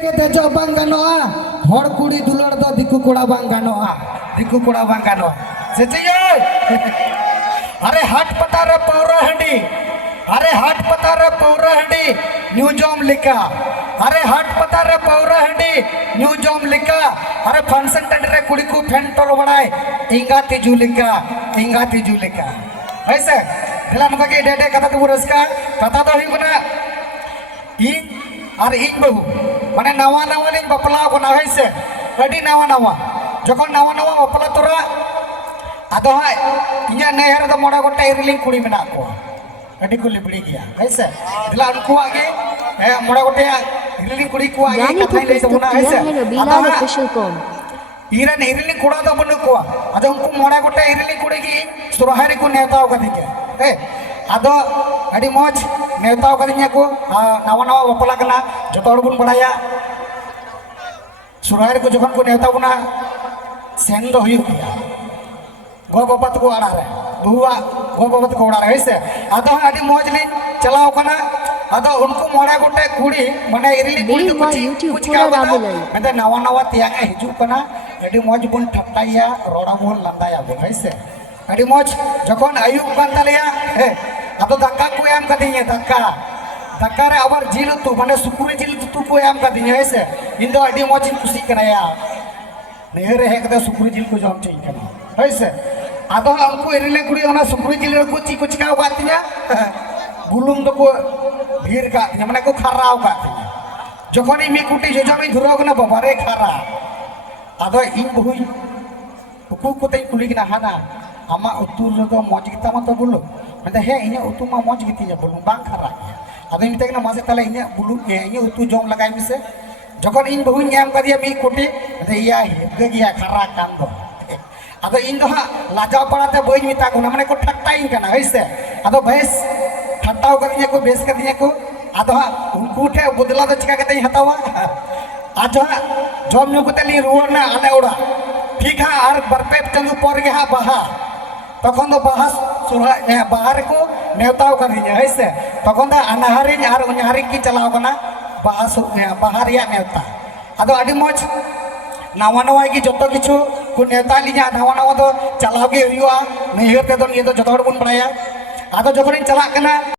देजो बांग गानोआ हर कुड़ी दुलड़ दो दिकु कोड़ा बांग गानोआ दिकु कोड़ा बांग गानोआ से चाहिए। अरे हाट पता रे पौरा हंडी, अरे हाट पता रे पौरा हंडी न्यू जॉम लिखा, अरे हाट पता रे पौरा हंडी न्यू जॉम लिखा। अरे फंक्शन टेंट रे कुड़ी को फैन टोल बड़ाए इंगा तिजू लिखा, इंगा तिजू लिखा ऐसे फिलहाल नका के डेडे कथा तो रसका कथा तो ही बना इन और इन बहु माने नवा नवा लिंग बपला को ना है अड़ी नवा नवा जखन नवा नवा बपला तोरा आदो हाय इया नहर द मोड़ा गोटे इरलिंग कुड़ी मेना को अड़ी को लिबड़ी गया ऐसे दिला उनको आगे मोड़ा गोटे इरलिंग कुड़ी को आगे कथा ले तबना ऐसे इरन इरलिंग कुड़ा दो बनु को आदो उनको मोड़ा गोटे इरलिंग कुड़ी की सुरहारी को नेताओ का दिखे ए आदो अड़ी मौज नेताओ का दिखे को नवा नवा बपला कना जो तोड़ बुन बढ़ाया सुरहारी को जखन को नेता बुना सेन दो हुई गया गो बाबत को आड़ा रे बुआ गो बाबत को आड़ा रे ऐसे आदो अड़ी मौज ले चलाओ कना आदो उनको मोड़ा गोटे कुड़ी माने इरली कुड़ी तो कुछ क्या बता मैं नवा नवा त्याग हिजू कना अड़ी मौज बुन ठट्टाया रोड़ा मोल लंदाया बुन ऐसे अड़ी मौज जखन आयुब कान तालिया ए आदो दक्का को एम कदिया दक्का दक्का रे आबार जिल तू माने सुकुरी जिल तू को एम कदिया ऐसे इन दो अड़ी मौज खुशी कनाया नेरे हेकदा सुकुरी जिल को जम चाहिए कना ऐसे आदो हमको इरले कुड़ी ओना सुकुरी जिल को कुछ का बातिया बुलुम दो को भीड़ का माने को खराव का जखन मी कुटी जोजमी धुरो कना बाबारे खरा आदो इन बहुई उकु को तई कुली कना हाना आमा उतुर रो मौज गिता मत बोलो मैं हे इन उतु मा मौज गिती जा बोलो बांग खरा आदो इन तक ना मासे तले इन बुलु के इन उतु जम लगाई मिसे जखन इन बहुई नाम का दिया मी कुटी या हे गया खरा कान दो आदो इन दो लाजा पड़ाते बई मिता को माने को ठट्टा इन कना ऐसे आदो भैंस ठट्टाव कर दिया को बेस कर दिया को आदो उनको ठे बदला तो चिका कते हतावा आजो जम नु कते ली रुवर ना आले ओड़ा ठीक है और बरपे चंदू पर गया बाहा तखन दो बाहा सुरा बाहर को नेवताव कर दिया ऐसे तखन दो अनहारी और उनहारी की चलाव कना बाहा बाहर या नेवता आदो अडी मौज नवा नवा की जो किछु को नेता लिया नवा नवा तो चलाव के हुआ नैहर ते दो ये तो जतोड़ बुन बड़ाया आदो जखन चला कना